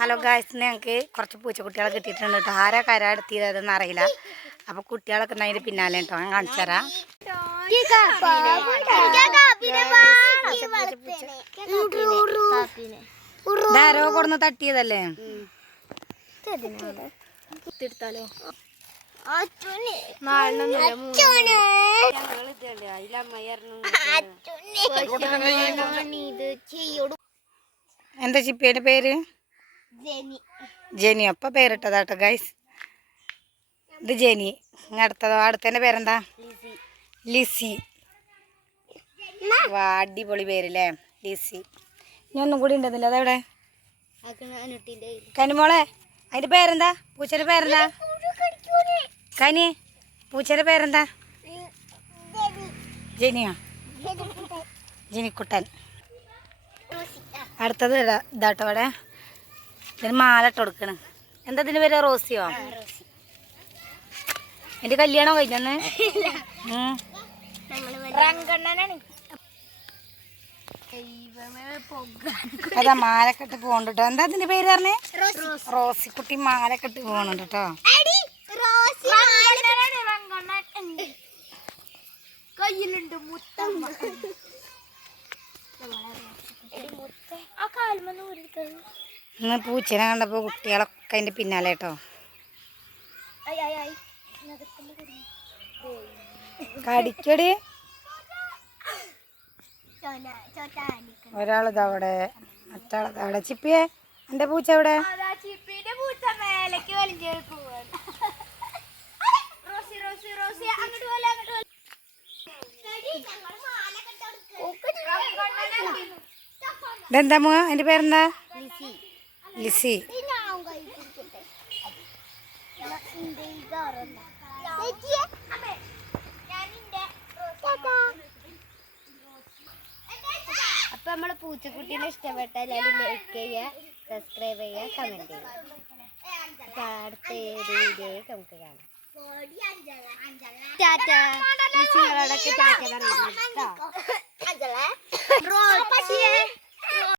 Hello guys, ഞങ്ങൾക്ക് കുറച്ച് പൂച്ചക്കുട്ടികളെ കിട്ടിയിട്ടുണ്ട് കേട്ടോ. ആരാ കരടുത്തിയതെന്ന് അറിയില്ല. അപ്പോൾ കുട്ടികളൊക്കെ അതിൻ്റെ പിന്നാലെ കേട്ടോ. ഞാൻ കാണിച്ചു തരാം. ഇതാരോ കൊടുന്ന് തട്ടിയതല്ലേ? എന്താ ചിപ്പിയുടെ പേര്? ജെനി. ഒപ്പം പേരിട്ടതാട്ടോ ഗൈസ്. ഇത് ജെനി. അടുത്തതോ? അടുത്തതിൻ്റെ പേരെന്താ? ലിസി. വാ, അടിപൊളി പേരല്ലേ, ലിസി. ഇനി ഒന്നും കൂടി ഉണ്ടെന്നില്ല. അതെവിടെ? കനിമോളെ, അതിൻ്റെ പേരെന്താ? പൂച്ചയുടെ പേരെന്താ? കനി, പൂച്ചയുടെ പേരെന്താ? ജെനിയോ? ജെനിക്കുട്ടൻ. അടുത്തത് ഇതാട്ടോ. അവിടെ ഇതിന് മാല ഇട്ട് കൊടുക്കണം. എന്താ ഇതിന് പേര്? റോസിയോ? എൻ്റെ കല്യാണം കഴിഞ്ഞെന്ന്? അതാ മാലക്കെട്ട് പോകണ്ട കേട്ടോ. എന്താ അതിന്റെ പേര് പറഞ്ഞേ? റോസിക്കുട്ടി മാലക്കെട്ട് പോകണുണ്ട് കേട്ടോ. ഇന്ന് പൂച്ചനെ കണ്ടപ്പോ കുട്ടികളൊക്കെ അതിന്റെ പിന്നാലെ കേട്ടോ. കടിക്കടി. ഒരാളിതവിടെ, മറ്റാളവിടെ. ചിപ്പിയെ, എന്റെ പൂച്ച എവിടെ? ഇതെന്താ മോ? എന്റെ പേരെന്താ? ലിസി. അപ്പൊ നമ്മളെ പൂച്ചക്കുട്ടീനെ ഇഷ്ടപ്പെട്ടാൽ എല്ലാവരും ലൈക്ക് ചെയ്യുക, സബ്സ്ക്രൈബ് ചെയ്യുക, കമന്റ് ചെയ്യുക. അപ്പൊ അടുത്ത വീഡിയോ നമുക്ക് കാണാം. ടാറ്റ. ലിസികളോടൊക്കെ ടാറ്റ പറയുന്നു.